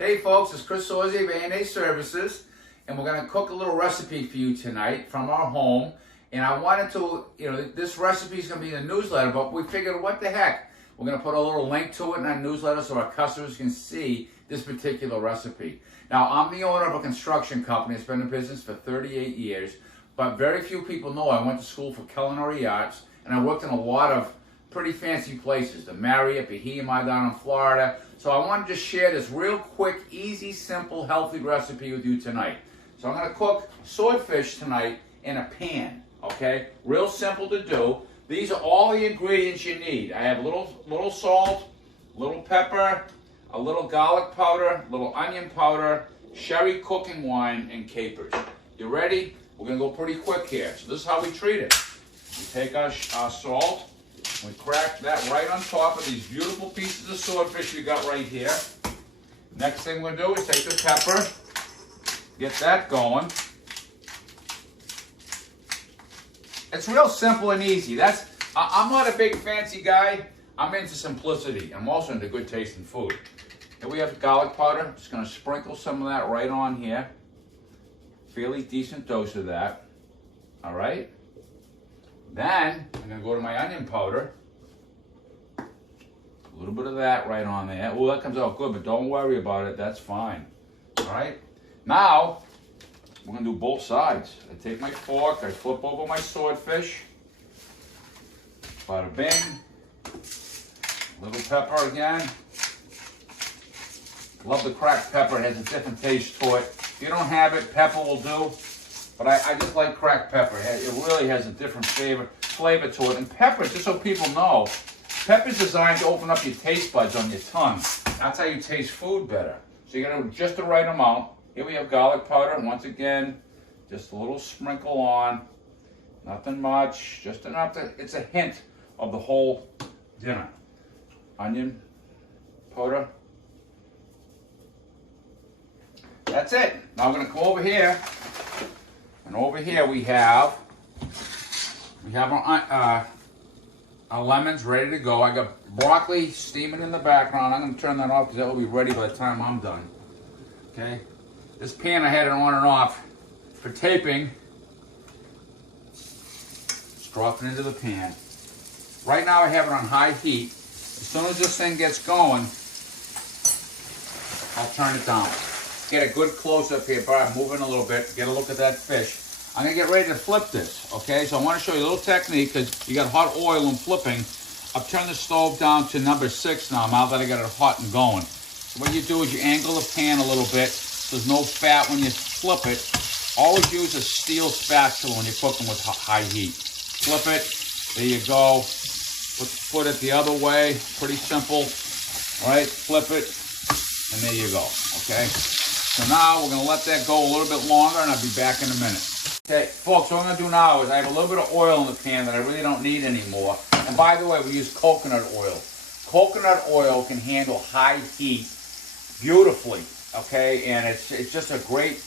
Hey folks, it's Chris Zorzy of A&A Services, and we're going to cook a little recipe for you tonight from our home. And I wanted to, this recipe is going to be in the newsletter, but we figured, what the heck? We're going to put a little link to it in our newsletter so our customers can see this particular recipe. Now, I'm the owner of a construction company. It's been in business for 38 years, but very few people know I went to school for culinary arts, and I worked in a lot of pretty fancy places, the Marriott, Bahia down in Florida. So I wanted to share this real quick, easy, simple, healthy recipe with you tonight. So I'm going to cook swordfish tonight in a pan, okay? Real simple to do. These are all the ingredients you need. I have a little salt, a little pepper, a little garlic powder, a little onion powder, sherry cooking wine, and capers. You ready? We're going to go pretty quick here. So this is how we treat it. We take our salt, we crack that right on top of these beautiful pieces of swordfish we got right here. Next thing we're going to do is take the pepper, get that going. It's real simple and easy. I'm not a big fancy guy. I'm into simplicity. I'm also into good tasting food. Here we have garlic powder. Just going to sprinkle some of that right on here. Fairly decent dose of that. All right. Then I'm going to go to my onion powder. A little bit of that right on there. Oh, that comes out good, but don't worry about it. That's fine. All right. Now, we're going to do both sides. I take my fork, I flip over my swordfish. Bada bing. A little pepper again. Love the cracked pepper. It has a different taste to it. If you don't have it, pepper will do. But I just like cracked pepper. It really has a different flavor to it. And pepper, just so people know, pepper's designed to open up your taste buds on your tongue. That's how you taste food better. So you gotta do just the right amount. Here we have garlic powder, and once again, just a little sprinkle on. Nothing much, just enough it's a hint of the whole dinner. Onion powder. That's it. Now we're gonna go over here. And over here we have our lemons ready to go. I got broccoli steaming in the background. I'm going to turn that off because that will be ready by the time I'm done. Okay. This pan I had it on and off for taping. Just drop it into the pan. Right now I have it on high heat. As soon as this thing gets going, I'll turn it down. Get a good close-up here, but I'm moving a little bit. Get a look at that fish. I'm going to get ready to flip this, okay? So I want to show you a little technique because you got hot oil and flipping. I've turned the stove down to number 6 now that I got it hot and going. So what you do is you angle the pan a little bit so there's no fat when you flip it. Always use a steel spatula when you're cooking with high heat. Flip it. There you go. Put it the other way. Pretty simple. All right, flip it. And there you go, okay? So now we're going to let that go a little bit longer, and I'll be back in a minute. Okay, folks, what I'm going to do now is I have a little bit of oil in the pan that I really don't need anymore. And by the way, we use coconut oil. Coconut oil can handle high heat beautifully, okay? And it's just a great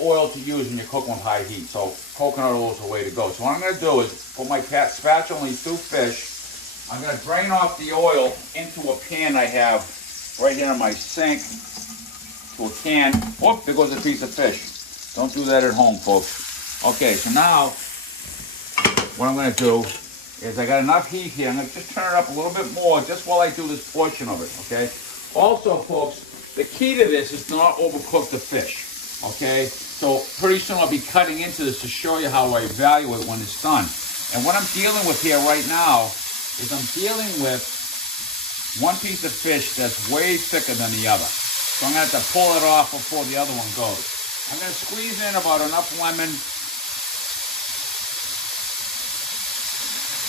oil to use when you're cooking with high heat. So coconut oil is the way to go. So what I'm going to do is put my spatula on these 2 fish. I'm going to drain off the oil into a pan I have right here in my sink. To a can. Whoop, there goes a piece of fish. Don't do that at home, folks. Okay, so now what I'm going to do is I got enough heat here. I'm going to just turn it up a little bit more just while I do this portion of it, okay? Also, folks, the key to this is to not overcook the fish, okay? So pretty soon I'll be cutting into this to show you how I evaluate when it's done. And what I'm dealing with here right now is I'm dealing with one piece of fish that's way thicker than the other. So I'm going to have to pull it off before the other one goes. I'm going to squeeze in about enough lemon,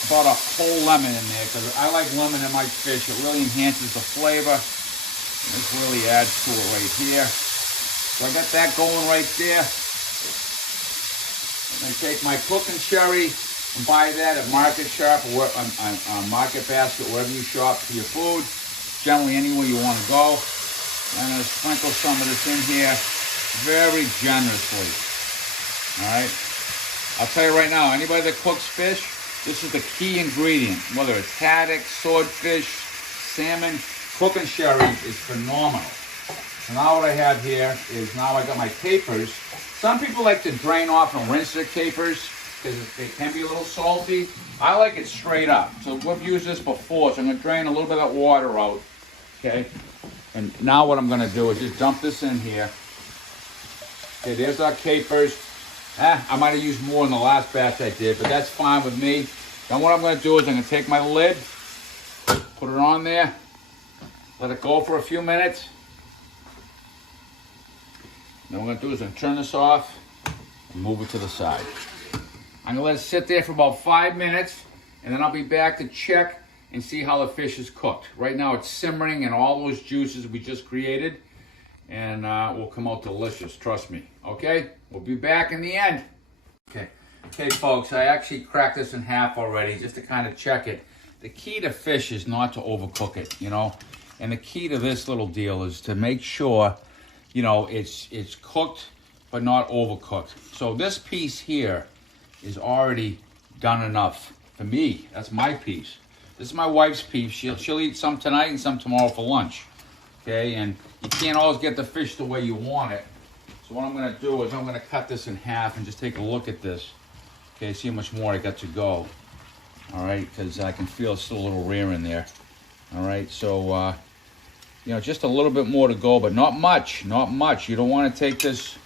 about a whole lemon in there, because I like lemon in my fish. It really enhances the flavor. And this really adds to it right here. So I got that going right there. I'm going to take my cooking sherry and buy that at Market Shop or on Market Basket, wherever you shop for your food. Generally anywhere you want to go. I'm going to sprinkle some of this in here very generously. All right. I'll tell you right now, anybody that cooks fish, this is the key ingredient. Whether it's haddock, swordfish, salmon, cooking sherry is phenomenal. So now what I have here is now I got my capers. Some people like to drain off and rinse their capers because they can be a little salty. I like it straight up. So we've used this before, so I'm gonna drain a little bit of that water out, okay? And now what I'm gonna do is just dump this in here. Okay, there's our capers. I might have used more in the last batch I did, but that's fine with me. Then what I'm gonna do is I'm gonna take my lid, put it on there, let it go for a few minutes. Then what I'm gonna do is I'm gonna turn this off and move it to the side. I'm gonna let it sit there for about 5 minutes, and then I'll be back to check and see how the fish is cooked. Right now it's simmering in all those juices we just created, and will come out delicious, trust me. Okay, we'll be back in the end. Okay folks, I actually cracked this in half already just to kind of check it. The key to fish is not to overcook it, you know, and the key to this little deal is to make sure, you know, it's cooked but not overcooked. So this piece here is already done enough for me. That's my piece. This is my wife's piece. She'll eat some tonight and some tomorrow for lunch. Okay, and you can't always get the fish the way you want it. So what I'm gonna do is I'm gonna cut this in half and just take a look at this. Okay, see how much more I got to go. All right, because I can feel it's still a little rare in there. All right, so you know, just a little bit more to go, but not much, not much. You don't want to take this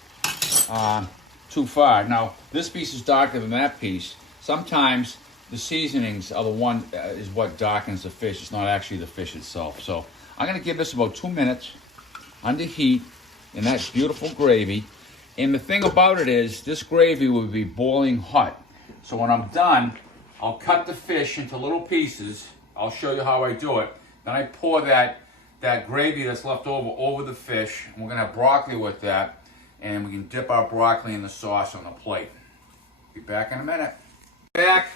too far. Now, this piece is darker than that piece. Sometimes the seasonings are the one is what darkens the fish. It's not actually the fish itself. So I'm gonna give this about 2 minutes under heat in that beautiful gravy. And the thing about it is this gravy will be boiling hot. So when I'm done, I'll cut the fish into little pieces. I'll show you how I do it. Then I pour that gravy that's left over the fish. And we're gonna have broccoli with that. And we can dip our broccoli in the sauce on the plate. Be back in a minute. Back.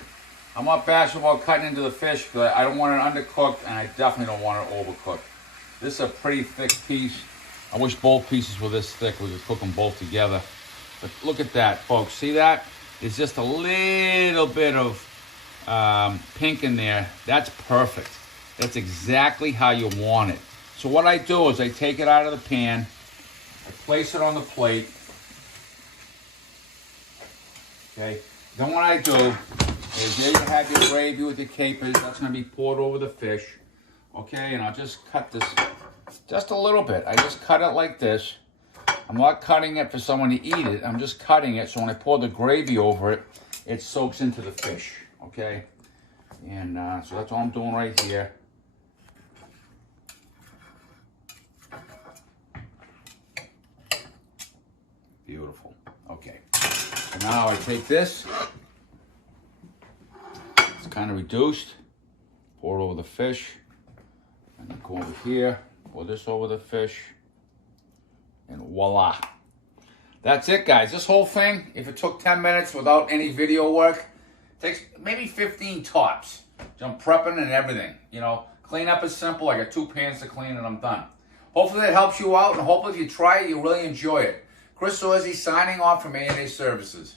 I'm not bashful about cutting into the fish because I don't want it undercooked and I definitely don't want it overcooked. This is a pretty thick piece. I wish both pieces were this thick. We could cook them both together. But look at that, folks. See that? There's just a little bit of pink in there. That's perfect. That's exactly how you want it. So what I do is I take it out of the pan. I place it on the plate. Okay. Then what I do is there you have your gravy with your capers. That's going to be poured over the fish. Okay, and I'll just cut this just a little bit. I just cut it like this. I'm not cutting it for someone to eat it. I'm just cutting it so when I pour the gravy over it, it soaks into the fish. Okay, and so that's what I'm doing right here. Beautiful. Okay, so now I take this. It's kind of reduced. Pour it over the fish. And then go over here. Pour this over the fish. And voila. That's it, guys. This whole thing, if it took 10 minutes without any video work, takes maybe 15 tops. I'm prepping and everything. You know, clean up is simple. I got 2 pans to clean and I'm done. Hopefully that helps you out, and hopefully if you try it, you'll really enjoy it. Chris Zorzy signing off from A&A Services.